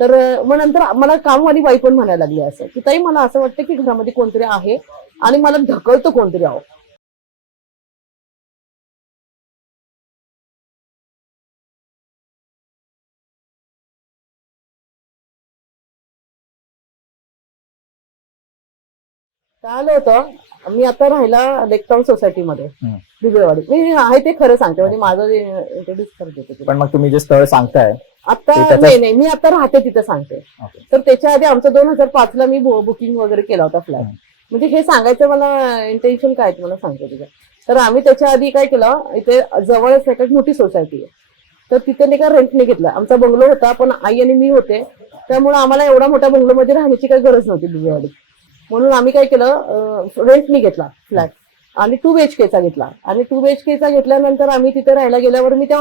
तर मग नंतर मला कामवाली बाई पण म्हणायला लागली असं की ताई मला असं वाटतं की घरामध्ये कोणतरी आहे आणि मला ढकलतं कोणतरी आहो काय आलं होतं मी आता राहिला लेकटाऊन सोसायटीमध्ये. बिबेवाडी मी आहे ते खरं सांगते म्हणजे माझं इंट्रोड्यूस करत होते. पण मग तुम्ही जे स्थळ सांगताय आता नाही नाही मी आता राहते तिथे सांगते. तर त्याच्या आधी आमचं दोन हजार पाच ला मी बुकिंग वगैरे केला होता फ्लॅट. म्हणजे हे सांगायचं मला इंटेन्शन काय आहे ते मला सांगते तुझं. तर आम्ही त्याच्या आधी काय केलं इथे जवळच एक मोठी सोसायटी आहे. तर तिथे नाही का रेंटने घेतलं. आमचा बंगलो होता पण आई आणि मी होते. त्यामुळे आम्हाला एवढा मोठ्या बंगलोमध्ये राहण्याची काही गरज नव्हती दुबईवाडी म्हणून आम्ही काय केलं रेंटने घेतला फ्लॅट आणि टू बी एच केचा घेतला. आणि टू बी एच केचा घेतल्यानंतर आम्ही तिथे राहायला गेल्यावर मी त्या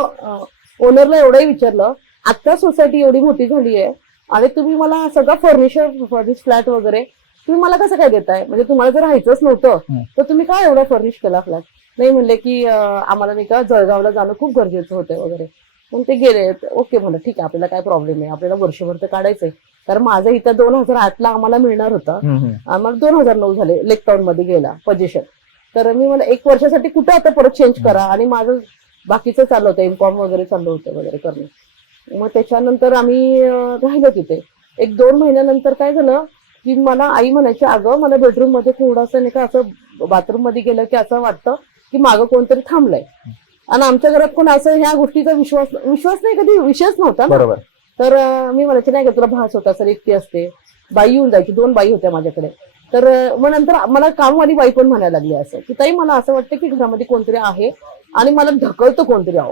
ओनरला एवढंही विचारलं आता सोसायटी एवढी मोठी झाली आहे. आणि तुम्ही मला सगळं फर्निचर फर्निश फ्लॅट वगैरे तुम्ही मला कसं काय देताय? म्हणजे तुम्हाला जर राहायचंच नव्हतं. तर तुम्ही काय एवढा फर्निश केला फ्लॅट नाही म्हणले की आम्हाला नाही का जळगावला जाणं खूप गरजेचं होतं वगैरे. मग ते गेले. ओके म्हणलं ठीक आहे आपल्याला काय प्रॉब्लेम आहे? आपल्याला वर्षभर तर काढायचंय. कारण माझं इथं दोन हजार आठला आम्हाला मिळणार होतं. आम्हाला दोन हजार नऊ झाले लेक टाउनमध्ये गेला पोझिशन तर मी मला एक वर्षासाठी कुठं आता परत चेंज करा? आणि माझं बाकीचं चाललं होतं एम कॉम वगैरे चाललं होतं वगैरे करणं. मग त्याच्यानंतर आम्ही राहिलो तिथे. एक दोन महिन्यानंतर काय झालं की मला आई म्हणायची अगं मला बेडरूममध्ये थोडंसं नाही का असं बाथरूममध्ये गेलं की असं वाटतं की मागं कोणतरी थांबलंय. आणि आमच्या घरात कोण असं ह्या गोष्टीचा विश्वास विश्वास नाही कधी विषयच नव्हता ना. बरोबर. तर मी म्हणायचे नाही का तुला भास होता सर एकटी असते. बाई येऊन जायची दोन बाई होत्या माझ्याकडे. तर मग नंतर मला कामवाली बाई पण म्हणायला लागली असं की ताई मला असं वाटतं की घरामध्ये कोणतरी आहे आणि मला ढकलतं कोणतरी आहो.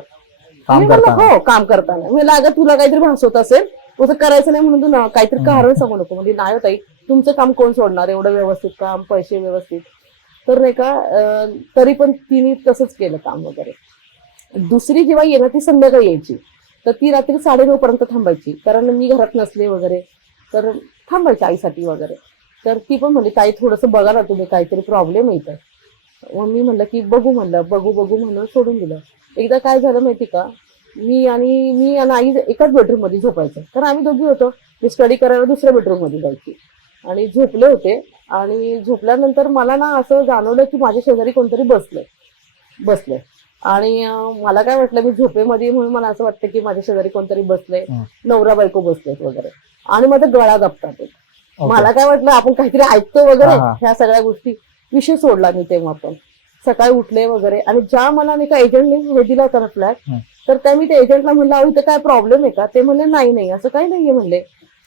काम मी म्हणलं करताना. हो काम करताना. मी अगं तुला काहीतरी भास होत असेल तसं करायचं नाही म्हणून तू ना- काहीतरी कारण सांगू नको. म्हणजे नाही हो ताई तुमचं काम कोण सोडणार? एवढं व्यवस्थित काम पैसे व्यवस्थित. तर नाही का अं, तरी पण तिने तसंच केलं काम वगैरे. दुसरी जेव्हा येणार ती संध्याकाळी यायची. तर ती रात्री साडेनऊ पर्यंत थांबायची. कारण मी घरात नसले वगैरे तर थांबायची आईसाठी वगैरे. तर ती पण म्हणली ताई थोडंसं बघा ना तुम्ही काहीतरी प्रॉब्लेम येतं मग मी म्हणलं की बघू म्हणलं बघू बघू म्हणून सोडून दिलं. एकदा काय झालं माहिती का? मी आणि मी आणि आई एकाच बेडरूममध्ये झोपायचं. तर आम्ही दोघी होतो. मी स्टडी करायला दुसऱ्या बेडरूममध्ये जायची. आणि झोपले होते. आणि झोपल्यानंतर मला ना असं जाणवलं की माझ्या शेजारी कोणतरी बसलंय. बसलंय. आणि मला काय वाटलं मी झोपेमध्ये म्हणून मला असं वाटतं की माझ्या शेजारी कोणतरी बसलंय. हं. नवरा बायको बसलेत वगैरे. आणि माझा गळा दाबतात. मला काय वाटलं आपण काहीतरी ऐकतो वगैरे. ह्या सगळ्या गोष्टी. विषय सोडला मी तेव्हा पण. सकाळी उठले वगैरे. आणि ज्या मला नाही का एजंटने हे दिला होता ना फ्लॅट. तर त्या मी त्या एजंटला म्हणलं अहो इथं काय प्रॉब्लेम आहे का? ते म्हणले नाही नाही असं काही नाहीये म्हणले.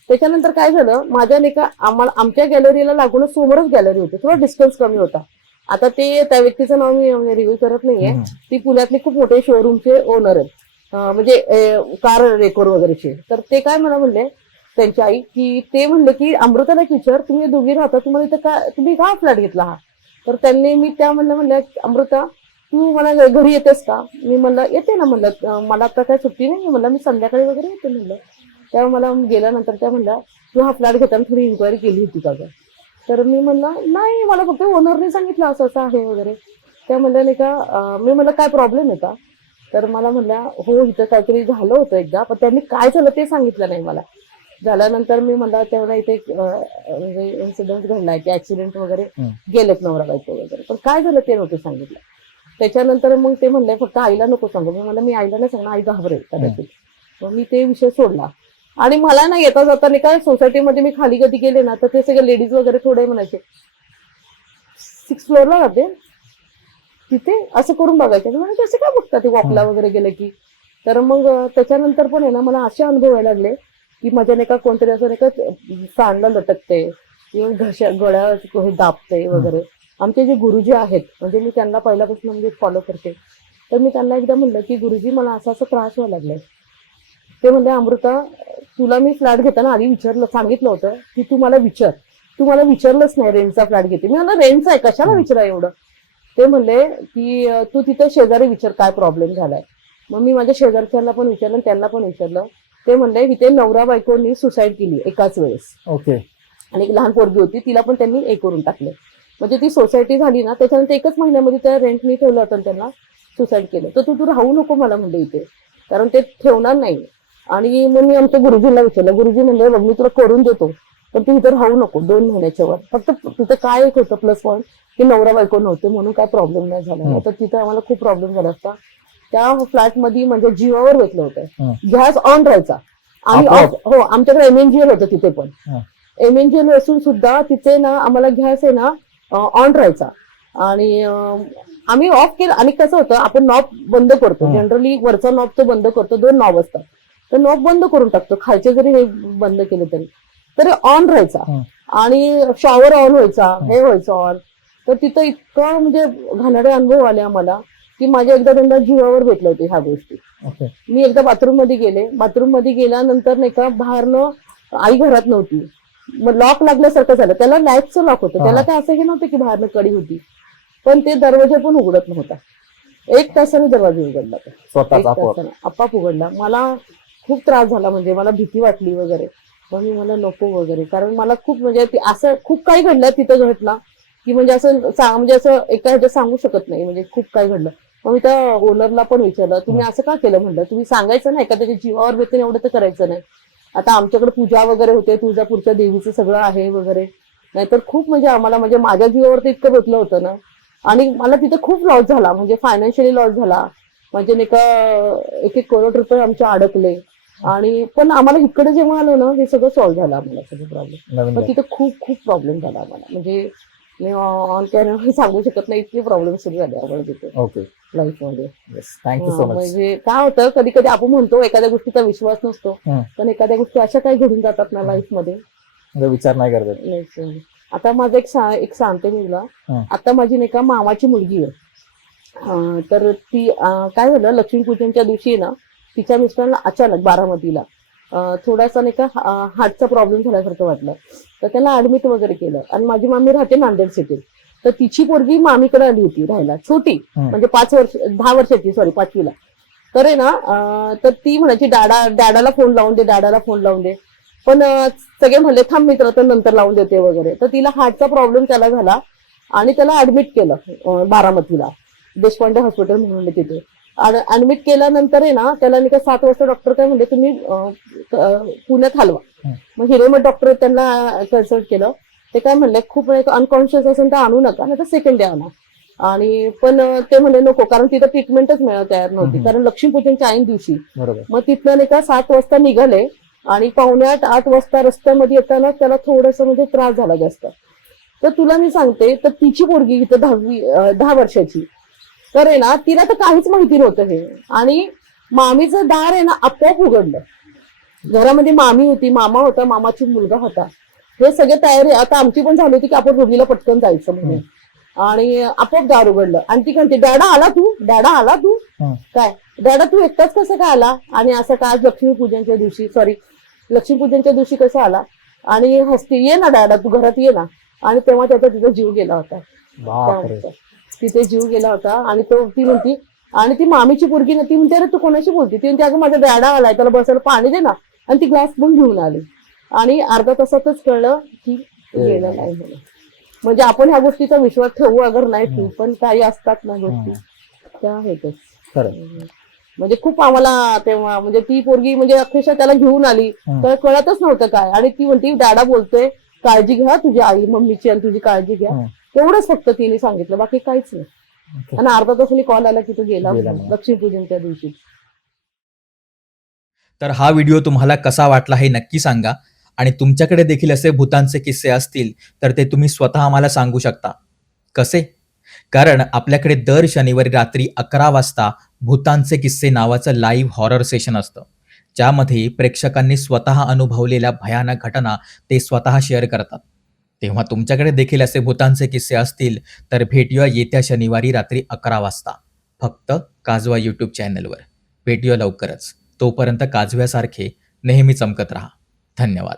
त्याच्यानंतर काय झालं माझ्या नाही का आम्हाला आमच्या गॅलरीला लागूनच समोरच गॅलरी होती. थोडा डिस्टन्स कमी होता. आता ते त्या व्यक्तीचं नाव मी रिव्ह्यू करत नाहीये. ती पुण्यातले खूप मोठे शोरूमचे ओनर आहेत. म्हणजे कार रेकोर वगैरेचे. तर ते काय मला म्हणले त्यांची आई की ते म्हणले की अमृताला एक विचार तुम्ही दोघी राहता तुम्हाला इथं का तुम्ही का फ्लॅट घेतला हा? तर त्यांनी मी त्या म्हणलं म्हणल्या अमृता तू मला घरी येतेस का? मी म्हणलं येते ना म्हणलं मला आता काय सुट्टी नाही. म्हणलं मी संध्याकाळी वगैरे येते म्हणलं. त्या मला गेल्यानंतर त्या म्हणल्या तू हा फ्लॅट घेताना थोडी इन्क्वायरी केली होती का गं? तर मी म्हणलं नाही मला फक्त ओनरने सांगितलं असं असं आहे वगैरे. त्या म्हणल्या नाही का मी म्हणलं काय प्रॉब्लेम आहे का? तर मला म्हणल्या हो इथं काहीतरी झालं होतं एकदा पण त्यांनी काय झालं ते सांगितलं नाही मला. झाल्यानंतर मी म्हणलं तेवढा इथे म्हणजे इन्सिडेंट घडलाय की ऍक्सिडेंट वगैरे. गेलेत नवरा बायको वगैरे. पण काय झालं ते नव्हतं सांगितलं. त्याच्यानंतर मग ते म्हणले फक्त आईला नको सांगू. मी म्हणलं मी आईला नाही सांगणार आई घाबरेल कदाचित. मग मी ते विषय सोडला. आणि मला ना येता जाता नाही का सोसायटीमध्ये मी खाली कधी गेले ना तर ते सगळे लेडीज वगैरे थोडे म्हणायचे सिक्स फ्लोअरला राहते तिथे असं करून बघायचे. म्हणजे असे काय बघतात ते वॉकला वगैरे गेले की. तर मग त्याच्यानंतर पण आहे ना मला असे अनुभव यायला लागले की माझ्या नाही का कोणतरी असं नाही का सांडला लटकते किंवा घशा गळ्या दाबते वगैरे. आमचे जे गुरुजी आहेत म्हणजे मी त्यांना पहिल्यापासून म्हणजे फॉलो करते. तर मी त्यांना एकदा म्हणलं की गुरुजी मला असा असा त्रास व्हायला लागलाय. ते म्हणले अमृता तुला मी फ्लॅट घेताना आधी विचारलं सांगितलं होतं की तू मला विचार. तू मला विचारलंच नाही रेंटचा फ्लॅट घेते. मी म्हणलं रेंटचा आहे कशाला विचारा एवढं? ते म्हणले की तू तिथं शेजारी विचार काय प्रॉब्लेम झालाय? मग मी माझ्या शेजारच्यांना पण विचारलं त्यांना पण विचारलं. ते म्हणले इथे नवरा बायकोनी सुसाईड केली एकाच वेळेस. ओके. आणि एक लहान पोरगी होती तिला पण त्यांनी हे करून टाकले. म्हणजे ती सोसायटी झाली ना त्याच्यानंतर एकच महिन्यामध्ये त्या रेंटनी ठेवलं होतं त्यांना सुसाईड केलं. तर तू तू राहू नको मला म्हणले इथे. कारण ते ठेवणार नाही. आणि मग मी आमच्या गुरुजींना विचारलं गुरुजी म्हणले बघ मी तुला करून देतो पण तू इथं राहू नको दोन महिन्याच्या वर. फक्त तिथं काय एक होतं प्लस पॉईंट की नवरा बायको नव्हते म्हणून काय प्रॉब्लेम नाही झाला. तर तिथं आम्हाला खूप प्रॉब्लेम झाला असता. त्या फ्लॅटमध्ये म्हणजे जीवावर भेटलं होतं. गॅस ऑन राहायचा. आणि हो आमच्याकडे एमएनजीएल होतं तिथे पण. एमएनजीएल असून सुद्धा तिथे ना आम्हाला गॅस आहे ना ऑन राहायचा. आणि आम्ही ऑफ केलं. आणि कसं होतं आपण नॉब बंद करतो. जनरली वरचा नॉब तो बंद करतो. दोन नॉब असतात. तर नॉब बंद करून टाकतो. खालचे जरी हे बंद केलं तरी. तरी ऑन राहायचा. आणि शॉवर ऑन व्हायचा. हं. हे व्हायचं ऑन तर तिथं इतकं म्हणजे घाणारे अनुभव आले आम्हाला. की माझ्या एकदा दोनदा जीवावर भेटले होते ह्या गोष्टी. ओके. मी एकदा बाथरूममध्ये गेले. बाथरूममध्ये गेल्यानंतर नाही का बाहेरनं आई घरात नव्हती. मग लॉक लागल्यासारखं झालं. त्याला लॅचचं लॉक होतं. त्याला काय असं हे नव्हतं की बाहेरनं कडी होती. पण ते दरवाजे पण उघडत नव्हता. एक तासाने दरवाजा उघडला तो. स्वतःच एक आपोआप. तासाने. आपाप उघडला. मला खूप त्रास झाला. म्हणजे मला भीती वाटली वगैरे. पण मी मला नको वगैरे. कारण मला खूप म्हणजे असं खूप काही घडलं तिथं घटना की म्हणजे असं म्हणजे असं एका ह्याच्यात सांगू शकत नाही. म्हणजे खूप काही घडलं. मग मी त्या ओनरला पण विचारलं तुम्ही असं का केलं? म्हणलं तुम्ही सांगायचं नाही का त्याच्या जीवावर बेतून एवढं तर करायचं नाही. आता आमच्याकडे पूजा वगैरे होते तुळजापूरच्या देवीचं सगळं आहे वगैरे. नाहीतर खूप म्हणजे आम्हाला म्हणजे माझ्या जीवावर तर इतकं भेटलं होतं ना. आणि मला तिथे खूप लॉस झाला म्हणजे फायनान्शियली लॉस झाला. म्हणजे नाही का एक एक करोड रुपये आमचे अडकले. आणि पण आम्हाला इकडे जेव्हा आलो ना हे सगळं सॉल्व्ह झालं आम्हाला सगळं प्रॉब्लेम पण. तिथे खूप खूप प्रॉब्लेम झाला आम्हाला. म्हणजे मी ऑन कॅमेरा सांगू शकत नाही इतके प्रॉब्लेम सुरू झाले आम्हाला तिथे. ओके लाईफमध्ये. येस थँक्यू सो मच म्हणजे काय होतं कधी कधी आपण म्हणतो एखाद्या गोष्टीचा विश्वास नसतो. पण एखाद्या गोष्टी अशा काही घडून जातात ना लाईफमध्ये. म्हणजे विचार नाही करत. आता माझं एक एक सांगते मी तुला. आता माझी नाही का मामाची मुलगी आहे. तर ती काय झालं लक्ष्मीपूजनच्या दिवशी ना तिच्या मिस्टरांना अचानक बारामतीला थोडासा नाही का हार्टचा प्रॉब्लेम झाल्यासारखं वाटलं. तर त्याला ऍडमिट वगैरे केलं. आणि माझी मामी राहते नांदेड सिटीत तर तिची पोरगी मामीकडे आली होती राहायला. छोटी. म्हणजे पाच वर्ष दहा वर्षाची सॉरी पाचवीला. तर आहे ना तर ती म्हणायची डाडा डॅडाला फोन लावून दे डॅडाला फोन लावून दे. पण सगळे म्हणले थांब मित्र तर नंतर लावून देते वगैरे. तर तिला हार्टचा प्रॉब्लेम त्याला झाला आणि त्याला ऍडमिट केलं बारामतीला. देशपांडे हॉस्पिटल म्हणून तिथे. ऍडमिट केल्यानंतर आहे ना त्याला नाही का सात वाजता डॉक्टर काय म्हणले तुम्ही पुण्यात हलवा. मग हिरेमठ डॉक्टर त्यांना कन्सल्ट केलं. ते काय म्हणले खूप अनकॉन्शियस असेल तर आणू नका नाही तर सेकंड डे आणा आणि पण ते म्हणले नको कारण तिथं ट्रीटमेंटच मिळत तयार नव्हती. कारण लक्ष्मीपूजनच्या ऐन दिवशी. मग तिथनं नाही का सात वाजता निघाले आणि पावणे आठ आठ वाजता रस्त्यामध्ये येताना त्याला थोडस म्हणजे त्रास झाला जास्त. तर तुला मी सांगते तर तिची पोरगी इथं दहावी दहा वर्षाची. तर आहे ना तिला तर काहीच माहिती नव्हतं हे. आणि मामीचं दार आहे ना आपोआप उघडलं. घरामध्ये मामी होती मामा होता मामाची मुलगा होता. हे सगळे तयारी आता आमची पण झाली होती की आपण रुबीला पटकन जायचं म्हणून. आणि आपोआप दार उघडलं. आणि ती म्हणते डॅडा आला तू? डॅडा आला तू. काय? डॅडा तू एकटाच कसं काय आला? आणि असं काय लक्ष्मीपूजनच्या दिवशी सॉरी लक्ष्मीपूजनच्या दिवशी कसं आला? आणि हसते ये ना डॅडा तू घरात ये ना. आणि तेव्हा त्याचा तिचा जीव गेला होता. तिथे जीव गेला होता आणि तो ती म्हणती आणि ती मामीची पोरगी ना ती म्हणते अरे तू कोणाशी बोलती? ती म्हणते अगं माझा डॅडा आलाय त्याला बसायला पाणी दे ना. आणि ती ग्लास पण घेऊन आली. आणि अर्धा तासातच कळलं की गेला नाही म्हणून. म्हणजे आपण ह्या गोष्टीचा विश्वास ठेवू अगर नाही ठेवू पण काही असतात ना गोष्टी. त्या आहेतच म्हणजे खूप आम्हाला तेव्हा म्हणजे ती पोरगी म्हणजे अक्षरशः त्याला घेऊन आली. तर कळतच नव्हतं काय. आणि ती म्हणती डॅडा बोलतोय काळजी घ्या तुझी आई मम्मीची आणि तुझी काळजी घ्या. तेवढंच फक्त तिने सांगितलं बाकी काहीच नाही. आणि अर्धा तासाने कॉल आला की तो गेला म्हणून. लक्ष्मीपूजनच्या दिवशी. तर हा व्हिडिओ तुम्हाला कसा वाटला हे नक्की सांगा. आणि तुमच्याकडे देखील असे भूतांचे किस्से असतील तर ते तुम्ही स्वतः आम्हाला सांगू शकता. कसे? कारण आपल्याकडे दर शनिवारी रात्री अकरा वाजता भूतांचे किस्से नावाचं लाईव्ह हॉरर सेशन असतं. ज्यामध्ये प्रेक्षकांनी स्वतः अनुभवलेल्या भयानक घटना ते स्वतः शेअर करतात. तेव्हा तुमच्याकडे देखील असे भूतांचे किस्से असतील तर भेटूया येत्या शनिवारी रात्री अकरा वाजता. फक्त काजवा यूट्यूब चॅनलवर भेटूया लवकरच. तोपर्यंत काजव्यासारखे नेहमी चमकत राहा. धन्यवाद.